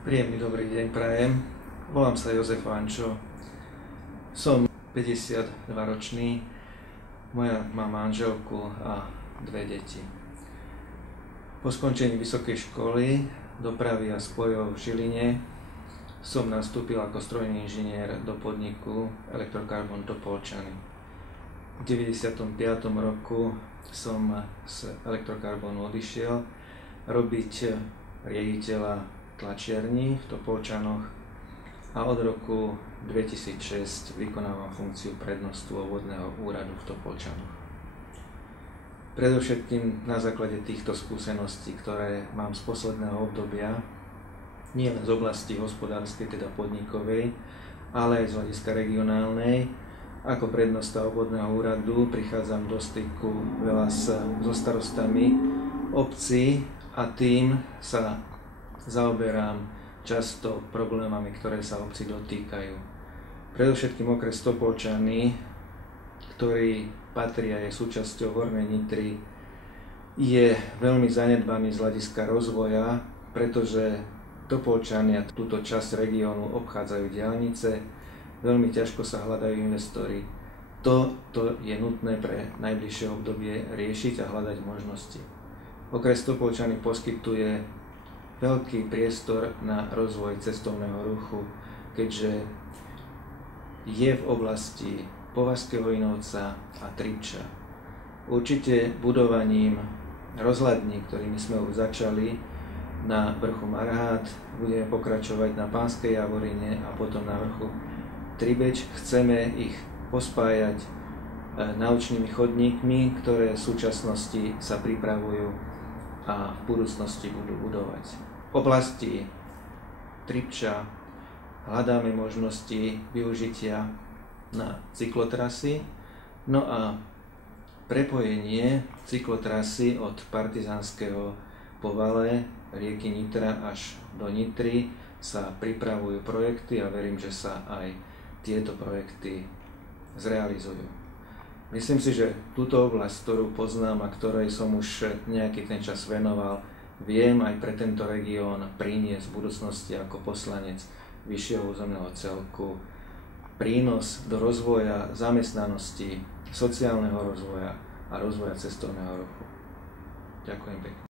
Príjemný dobrý deň prajem. Volám sa Jozef Vančo. Som 52-ročný. Mám manželku a 2 deti. Po skončení vysokej školy dopravy a spojov v Žiline som nastúpil ako strojný inžinier do podniku Elektrokarbon Topolčany. V 95. roku som z Elektrokarbonu odišiel robiť riaditeľa tlačiarní v Topolčanoch a od roku 2006 vykonávam funkciu prednostu obvodného úradu v Topolčanoch. Predovšetkým na základe týchto skúseností, ktoré mám z posledného obdobia, nie len z oblasti hospodárskej, teda podnikovej, ale aj z hľadiska regionálnej, ako prednosta obvodného úradu prichádzam do styku veľa so starostami obcí a tým sa zaoberám často problémami, ktoré sa obci dotýkajú. Predovšetkým okres Topolčany, ktorý patrí a je súčasťou Hornej Nitry, je veľmi zanedbaný z hľadiska rozvoja, pretože Topolčany a túto časť regiónu obchádzajú diaľnice, veľmi ťažko sa hľadajú investori. Toto je nutné pre najbližšie obdobie riešiť a hľadať možnosti. Okres Topolčany poskytuje veľký priestor na rozvoj cestovného ruchu, keďže je v oblasti Považského Inovca a Tribča. Určite budovaním rozhľadní, ktorými sme už začali na vrchu Marhát, budeme pokračovať na Pánskej Javorine a potom na vrchu Tribeč. Chceme ich pospájať naučnými chodníkmi, ktoré v súčasnosti sa pripravujú a v budúcnosti budú budovať. V oblasti Tribča hľadáme možnosti využitia na cyklotrasy, no a prepojenie cyklotrasy od Partizanského povale rieky Nitra až do Nitry sa pripravujú projekty a verím, že sa aj tieto projekty zrealizujú. Myslím si, že túto oblasť, ktorú poznám a ktorej som už nejaký ten čas venoval, viem aj pre tento región priniesť v budúcnosti ako poslanec vyššieho územného celku prínos do rozvoja zamestnanosti, sociálneho rozvoja a rozvoja cestovného ruchu. Ďakujem pekne.